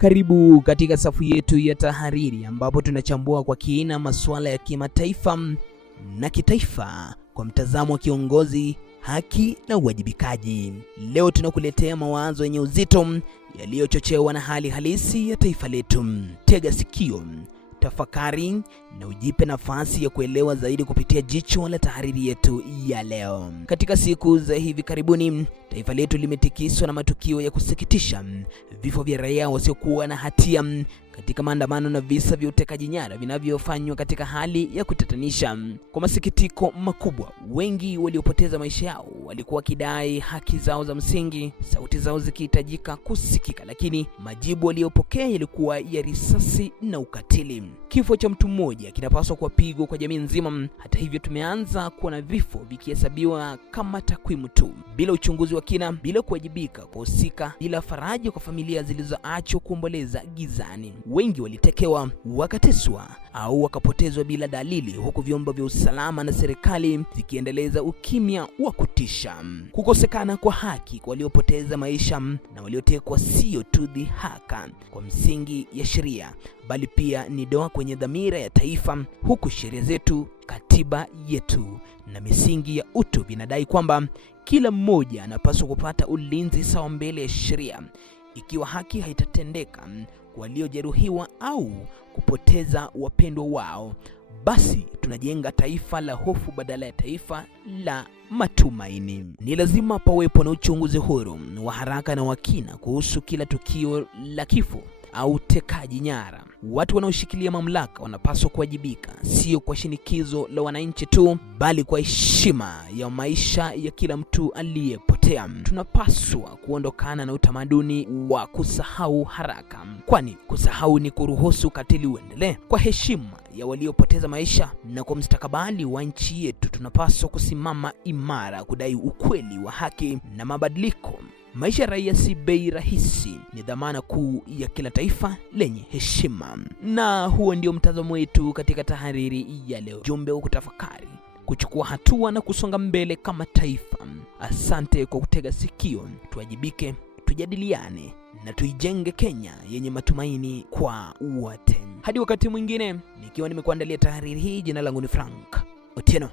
Karibu katika safu yetu ya tahariri ambapo tunachambua kwa kina masuala ya kimataifa na kitaifa kwa mtazamo wa kiongozi, haki na uwajibikaji. Leo tunakuletea mawazo yenye uzito yaliyochochewa na hali halisi ya taifa letu. Tega sikio, tafakari na ujipe nafasi ya kuelewa zaidi kupitia jicho la tahariri yetu ya leo. Katika siku za hivi karibuni, taifa letu limetikiswa na matukio ya kusikitisha, vifo vya raia wasiokuwa na hatia katika maandamano na visa vya utekaji nyara vinavyofanywa katika hali ya kutatanisha. Kwa masikitiko makubwa, wengi waliopoteza maisha yao walikuwa wakidai haki zao za msingi, sauti zao zikihitajika kusikika, lakini majibu waliyopokea yalikuwa ya risasi na ukatili. Kifo cha mtu mmoja kinapaswa kuwa pigo kwa jamii nzima. Hata hivyo, tumeanza kuona vifo vikihesabiwa kama takwimu tu, bila uchunguzi wa kina, bila kuwajibika kwa husika, bila faraja kwa familia zilizoachwa kuomboleza gizani. Wengi walitekewa, wakateswa au wakapotezwa bila dalili, huku vyombo vya usalama na serikali zikiendeleza ukimya wa kutisha. Kukosekana kwa haki kwa waliopoteza maisha na waliotekwa sio tu dhihaka kwa msingi ya sheria, bali pia ni doa kwenye dhamira ya taifa, huku sheria zetu, katiba yetu na misingi ya utu vinadai kwamba kila mmoja anapaswa kupata ulinzi sawa mbele ya sheria. Ikiwa haki haitatendeka kwa waliojeruhiwa au kupoteza wapendwa wao, basi tunajenga taifa la hofu badala ya taifa la matumaini. Ni lazima pawepo na uchunguzi huru wa haraka na wa kina kuhusu kila tukio la kifo au tekaji nyara. Watu wanaoshikilia mamlaka wanapaswa kuwajibika, sio kwa shinikizo la wananchi tu, bali kwa heshima ya maisha ya kila mtu aliyepotea. Tunapaswa kuondokana na utamaduni wa kusahau haraka, kwani kusahau ni kuruhusu ukatili uendelee. Kwa heshima ya waliopoteza maisha na kwa mustakabali wa nchi yetu, tunapaswa kusimama imara kudai ukweli wa haki na mabadiliko. Maisha ya raia si bei rahisi, ni dhamana kuu ya kila taifa lenye heshima. Na huo ndio mtazamo wetu katika tahariri ya leo. Jumbe wa kutafakari, kuchukua hatua na kusonga mbele kama taifa. Asante kwa kutega sikio. Tuwajibike, tujadiliane na tuijenge Kenya yenye matumaini kwa wote. Hadi wakati mwingine, nikiwa nimekuandalia tahariri hii, jina langu ni Frank Otieno.